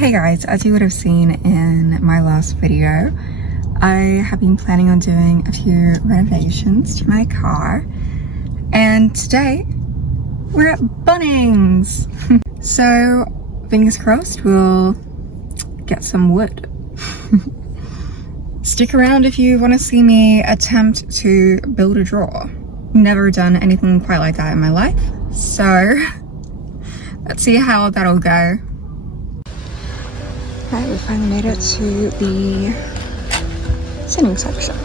hey guys, as you would have seen in my last video, I have been planning on doing a few renovations to my car, and today we're at Bunnings. So fingers crossed we'll get some wood. Stick around if you want to see me attempt to build a drawer. Never done anything quite like that in my life, so let's see how that'll go. Right, we finally made it to the sitting section.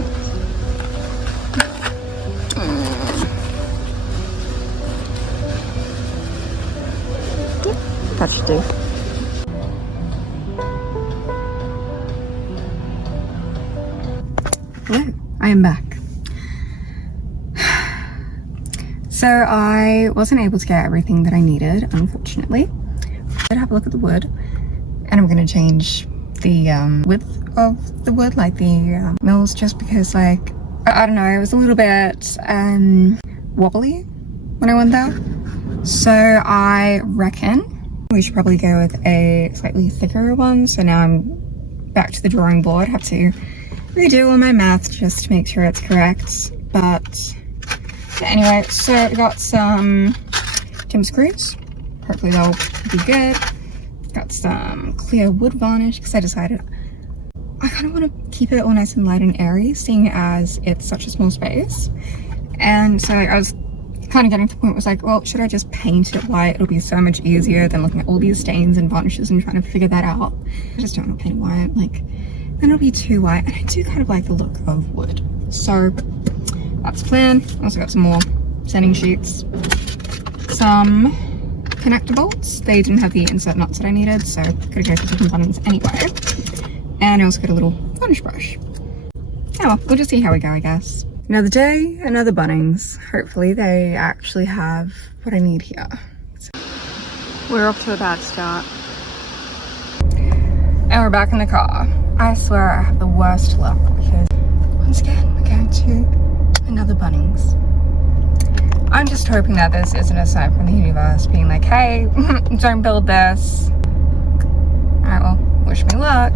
That should do. Hello, I am back. So I wasn't able to get everything that I needed, unfortunately. I did have a look at the wood, and I'm gonna change the width of the wood, like the mills, just because, like, I don't know, it was a little bit wobbly when I went there. So I reckon we should probably go with a slightly thicker one. So now I'm back to the drawing board. Have to redo all my math just to make sure it's correct. But anyway, so I got some gym screws. Hopefully they'll be good. Got some clear wood varnish because I decided I kind of want to keep it all nice and light and airy, seeing as it's such a small space. And so I was kind of getting to the point where it was like, well, should I just paint it white? It'll be so much easier than looking at all these stains and varnishes and trying to figure that out. I just don't want to paint it white, like, then it'll be too white. And I do kind of like the look of wood. So that's the plan. Also got some more sanding sheets, some connector bolts. They didn't have the insert nuts that I needed, so gotta go for different Bunnings anyway. And I also got a little varnish brush. Oh well, we'll just see how we go, I guess. Another day, another Bunnings. Hopefully they actually have what I need here. So we're off to a bad start. And we're back in the car. I swear I have the worst luck because once again, we're going to another Bunnings. I'm just hoping that this isn't a sign from the universe being like, hey, don't build this. Alright, well, wish me luck.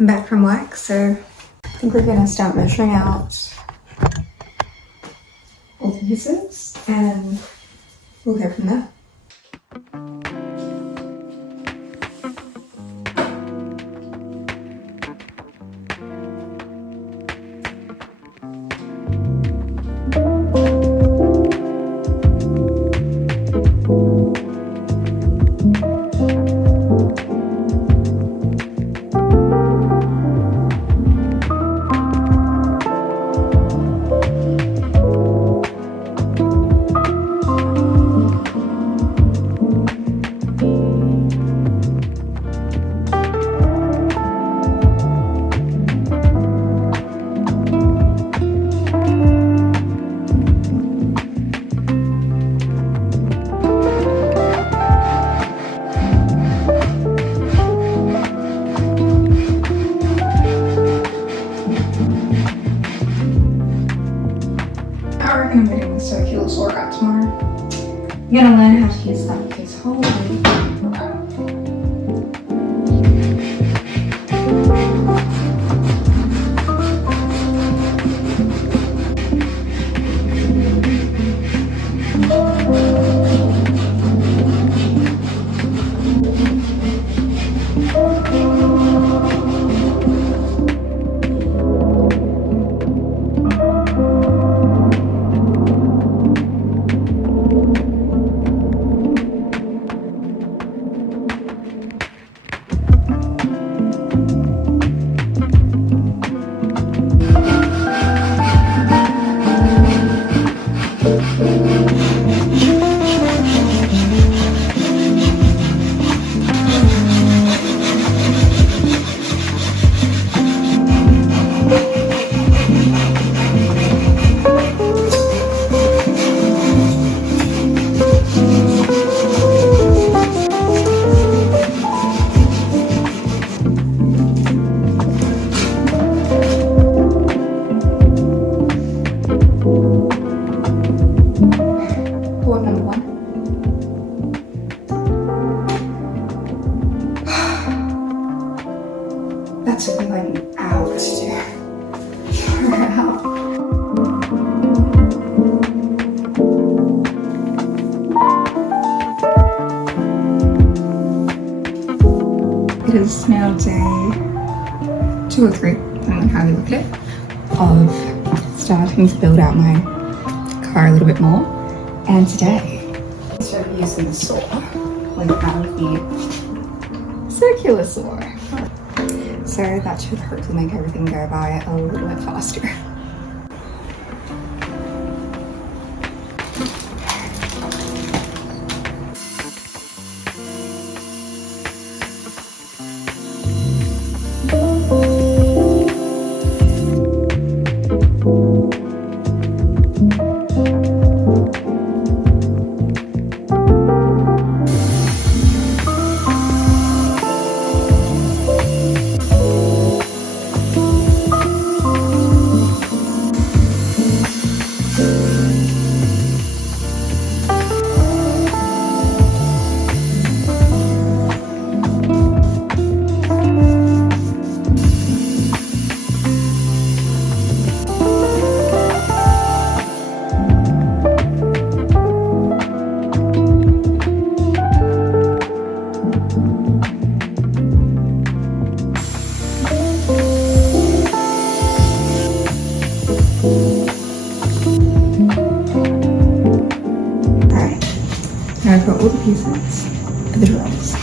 I'm back from work, so I think we're gonna start measuring out all the pieces and we'll go from there. I'm getting the circular saw out tomorrow. I'm gonna learn how to use that because holy crap. is now day 2 or 3, depending on how you look at it, of starting to build out my car a little bit more. And today, instead of using the saw, we have the circular saw. So that should hopefully make everything go by a little bit faster. Now I've got all the pieces of the drums.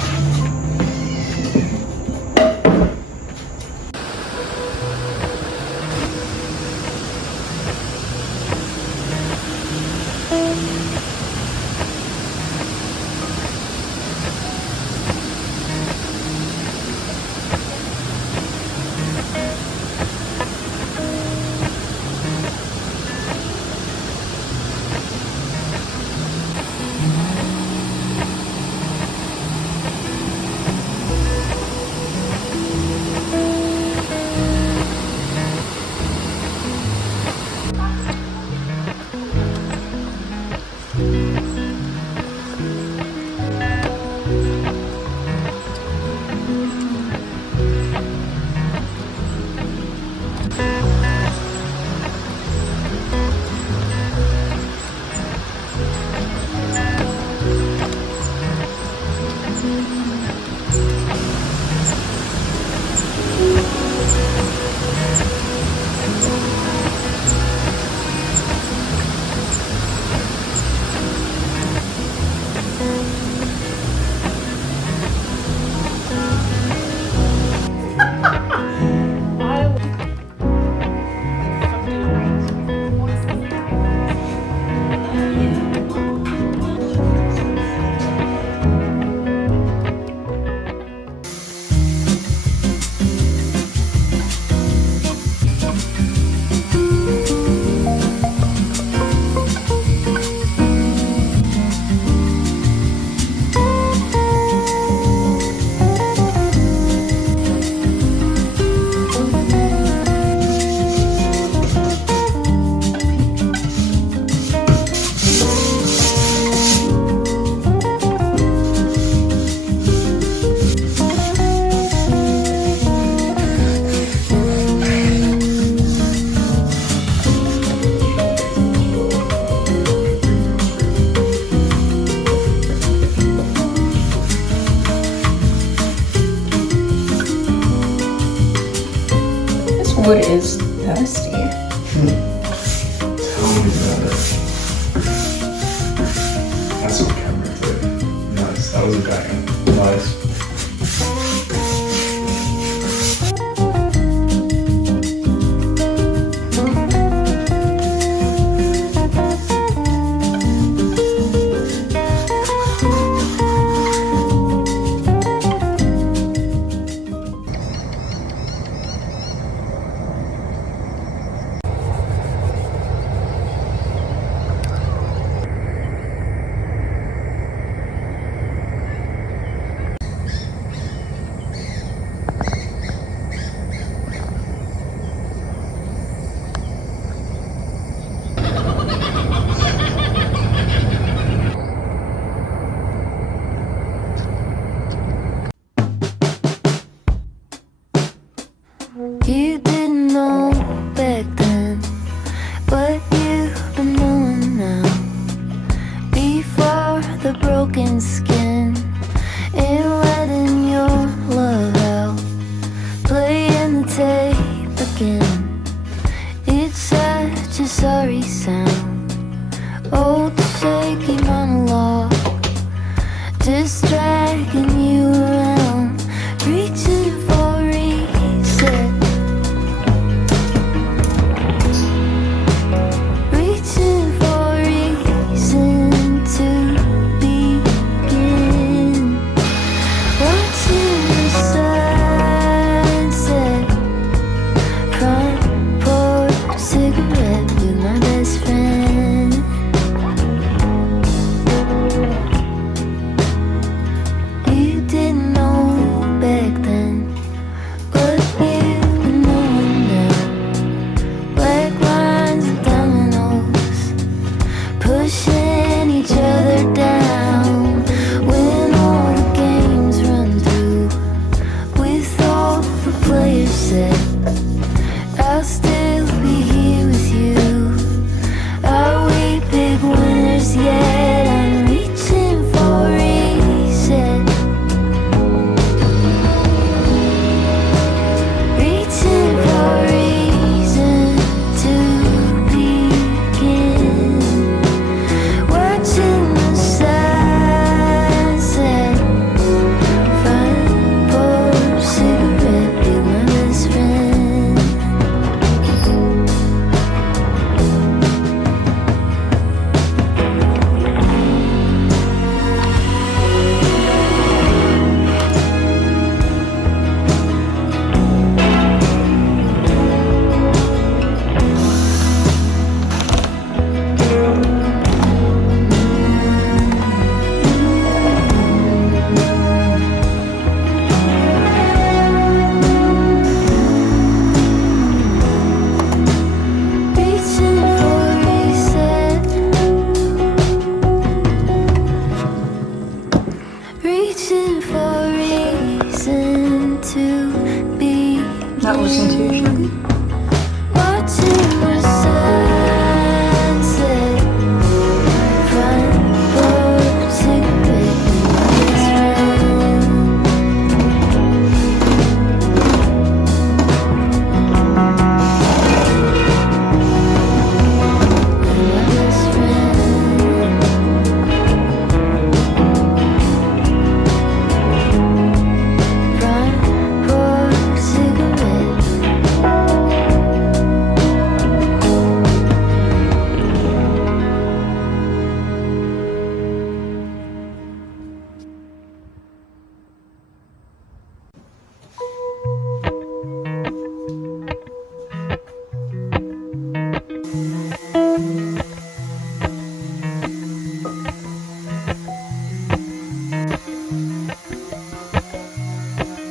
Wood is thirsty. Tell me about it. That's on camera too. Nice. That was a banger. Nice. around. Old shaky monologue, just dragging you around, reaching for reset, reaching for reason to begin. Watching the sunset, front porch cigarette with my best friend. You didn't know back then, but you know now. Black lines and dominoes, pushing each other down. When all the games run through, with all the players set, I'll still be here with you. Are we big winners yet? I'm reaching for reset, reaching for reason to begin. Watching the sunset, front porch cigarette with my best friend. Reaching for reset, reaching for reason to begin. Not listen to you, Shaggy. Watching the sunset, front porch cigarette with my best friend. With my best friend. Front porch cigarette.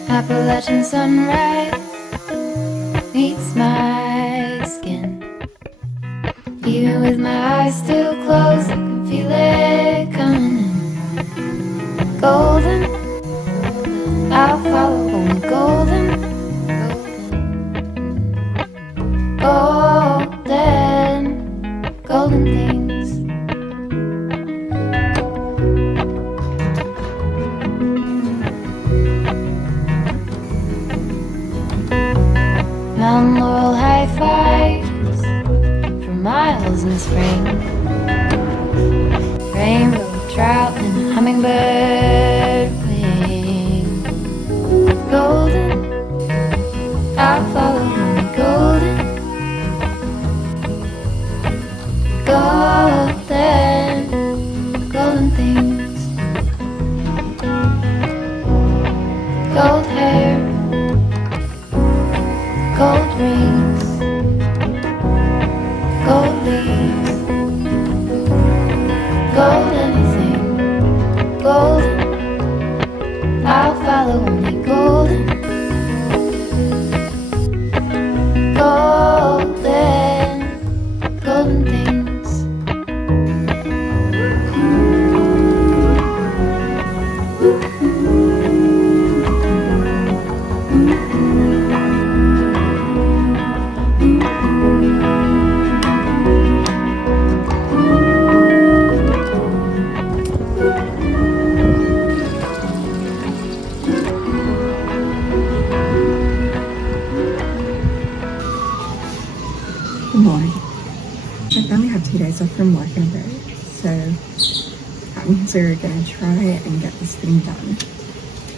Appalachian sunrise meets my skin. Even with my eyes still closed, I can feel it coming in. Golden, I'll follow only golden. Golden, golden things. Mountain laurel high fives for miles in spring. Rainbow trout and hummingbird wing. Golden, I'll follow only golden. Golden, golden things. Gold hair, gold rings, gold leaves, gold anything, golden. I'll follow only golden. Golden, golden things. days off from work in a row, so that means we're gonna try and get this thing done.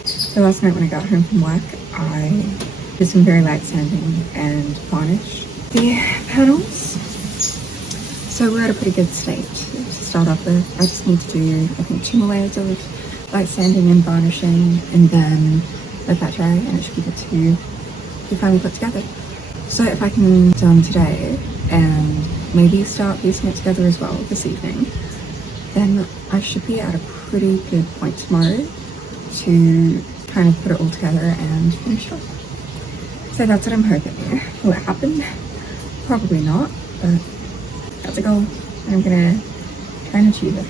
So last night when I got home from work, I did some very light sanding and varnish the panels. So we're at a pretty good state to start off with. I just need to do, I think, 2 more layers of light sanding and varnishing, and then let that dry, and it should be good to be finally put together. So if I can get done today and maybe start piecing it together as well this evening, then I should be at a pretty good point tomorrow to kind of put it all together and finish off. So that's what I'm hoping will happen. Probably not, but that's a goal, and I'm gonna try and achieve it.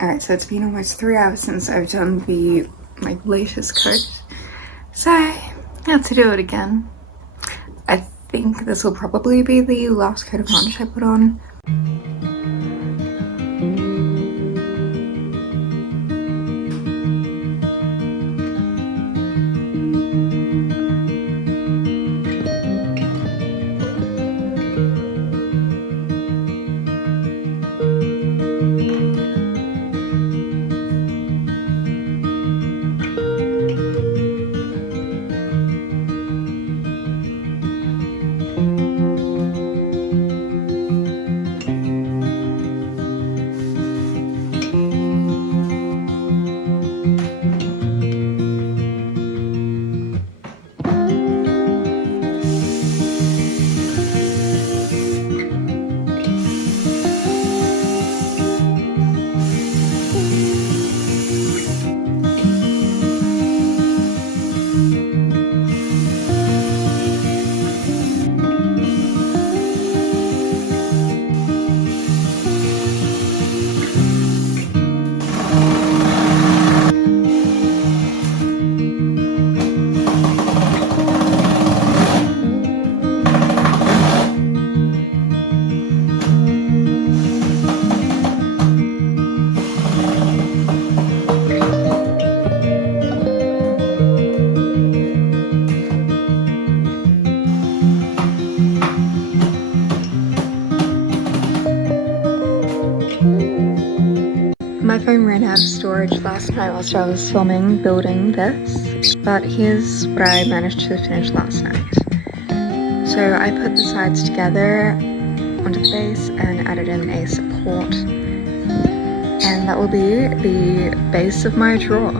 Alright, so it's been almost 3 hours since I've done the my latest coat. So I have to do it again. I think this will probably be the last coat of varnish I put on. My phone ran out of storage last night whilst I was filming building this, but here's what I managed to finish last night. So I put the sides together onto the base and added in a support, and that will be the base of my drawer.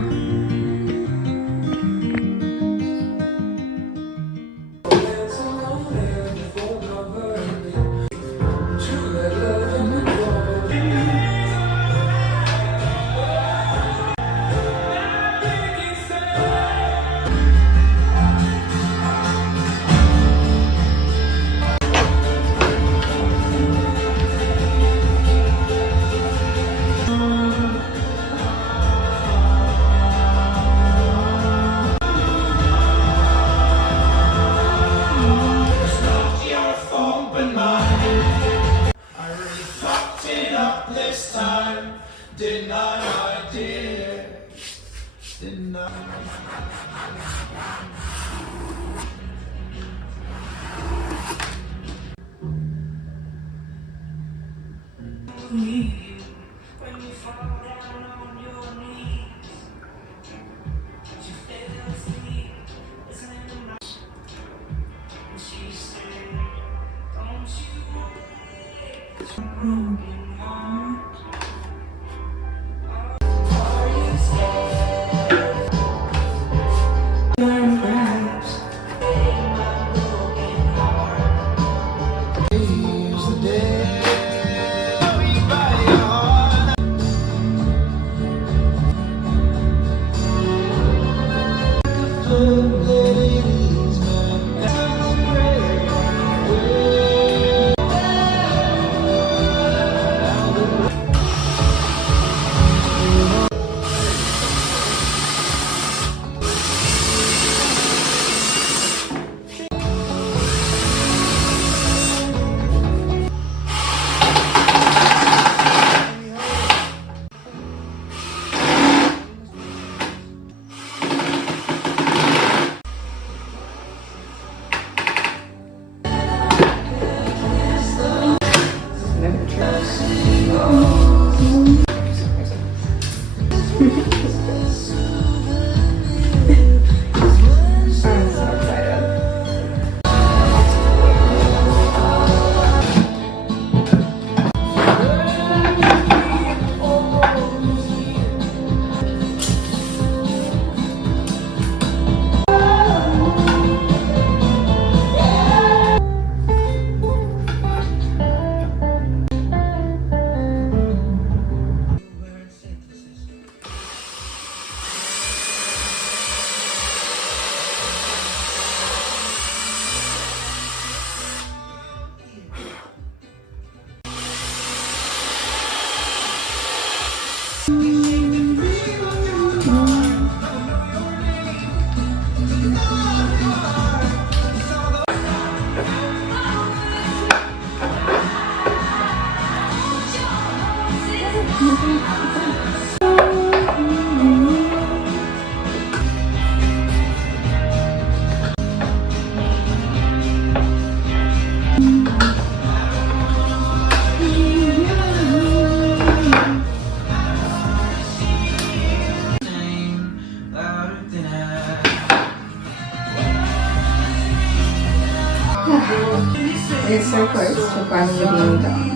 We're so close to finally being done.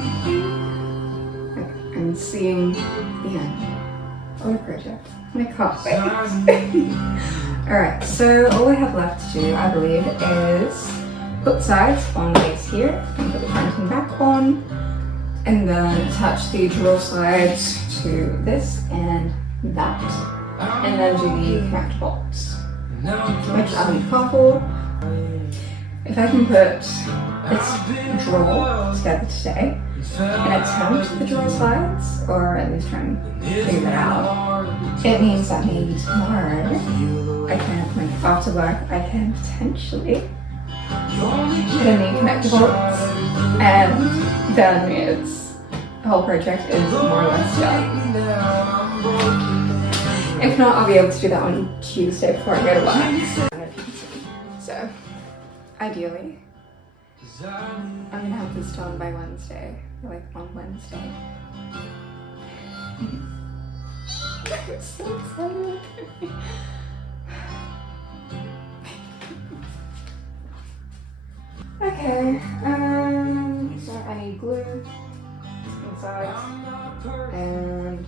Like, I'm seeing the end of the project. I can't wait. Alright, so all I have left to do, I believe, is put sides on base here and put the painting back on, and then attach the drill sides to this and that, and then do the connect bolts, which I'll be careful. If I can put this drill together today and attempt the drill sides, or at least try and figure that out, it means that maybe tomorrow I can, like after work, I can potentially put in the connector bolts, and then the whole project is more or less done. If not, I'll be able to do that on Tuesday before I go to work. So, ideally, I'm gonna have this done by Wednesday, or like on Wednesday. I'm so excited. Okay, so I need glue inside and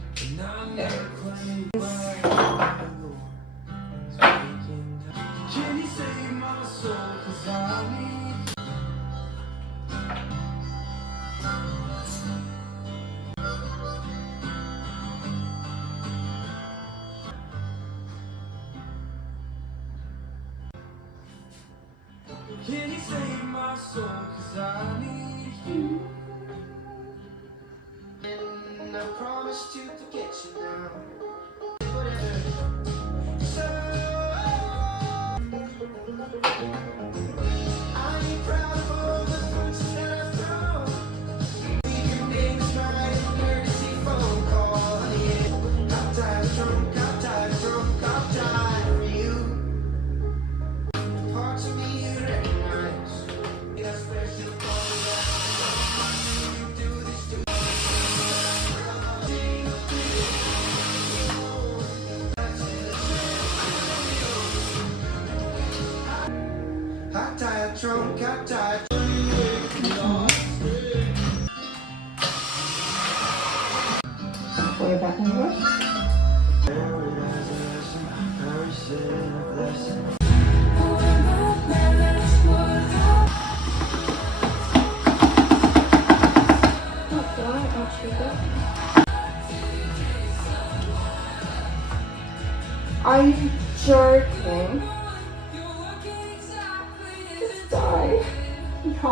Can you save my soul? 'Cause I need you. And I promise to forget you now. Whatever. So I ain't proud of all the punches that I've thrown. Your name's right in an emergency phone call. Yeah. I'm tired, drunk, I'm tired, drunk, I'm tired for you. Parts of me you recognize. That special call that you do this to me. I'm tired, drunk, I'm tired. pull it back in the wash. Are you joking? Just die. No.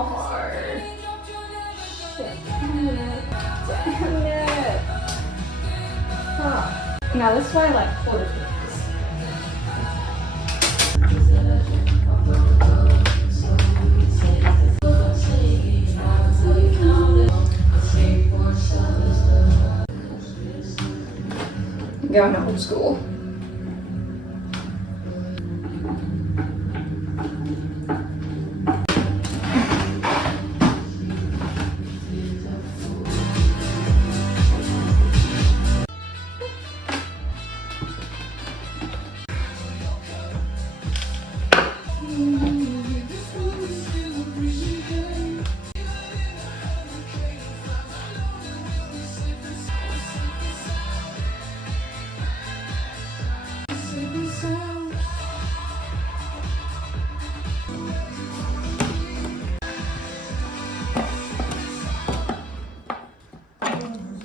Shit. Damn it. Fuck. Now this is why I like quarter piece. Going old school.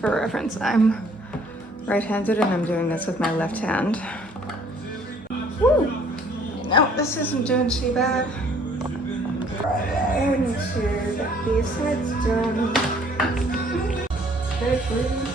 For reference, I'm right-handed and I'm doing this with my left hand. Woo! No, this isn't doing too bad. Right, I need to get these sides done. Very pretty.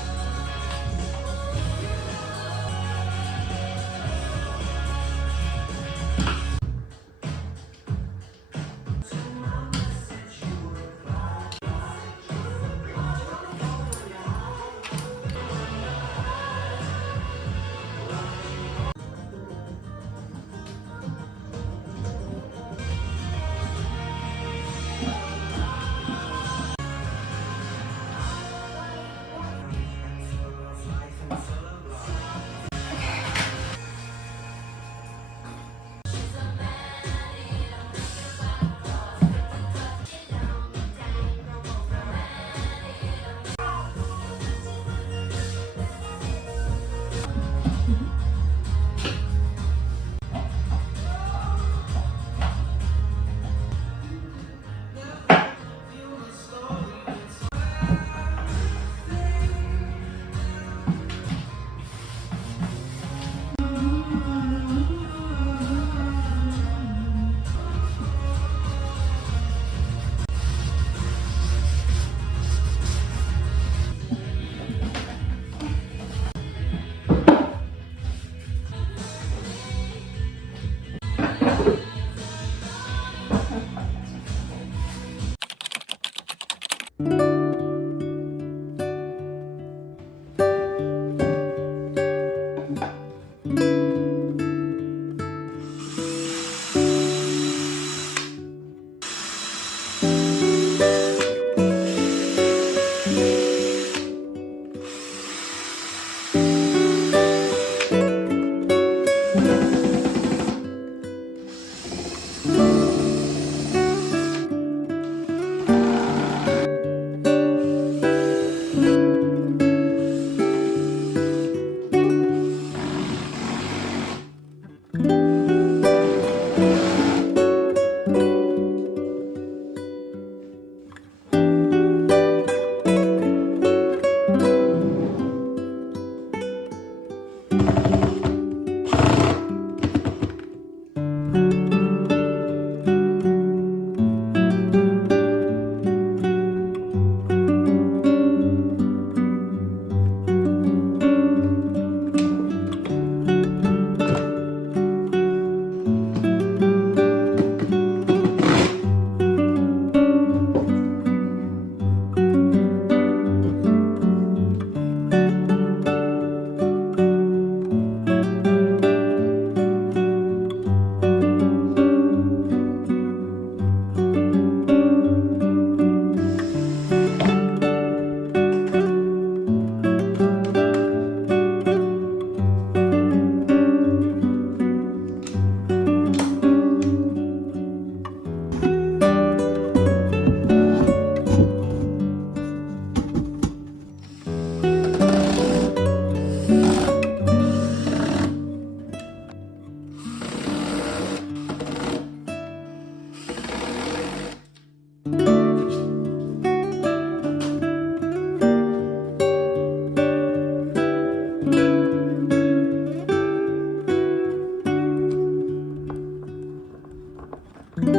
Max,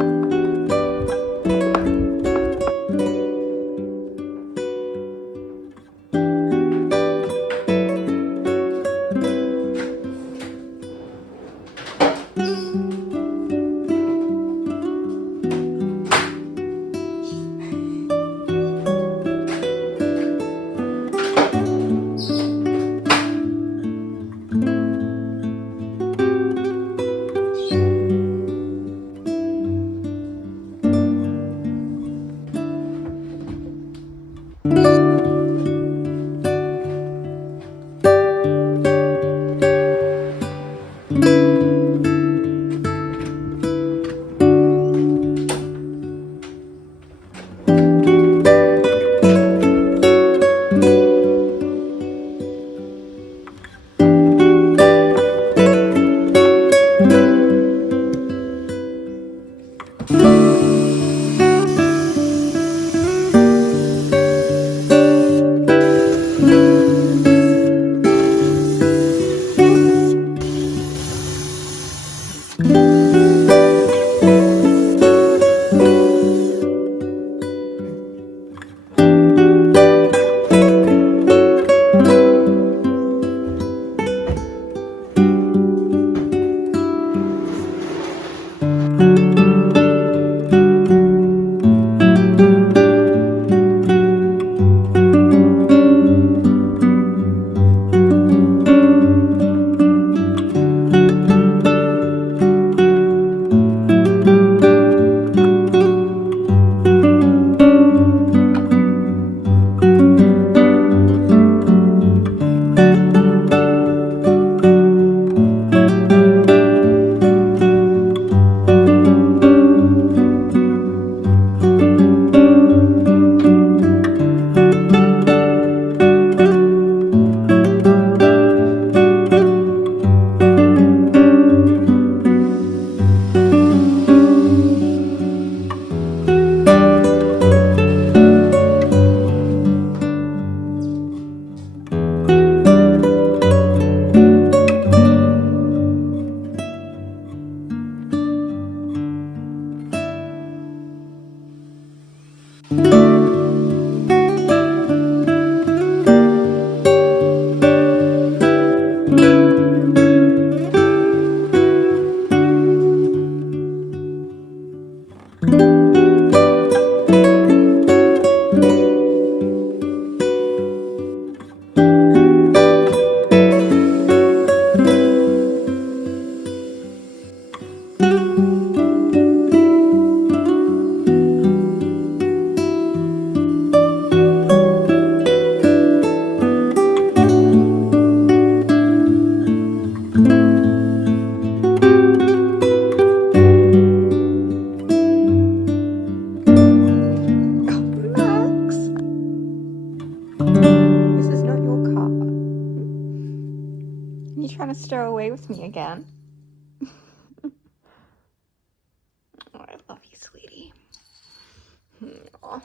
this is not your car. You trying to stow away with me again? Oh, I love you, sweetie. Aw.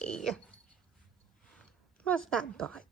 Hey. What's that butt?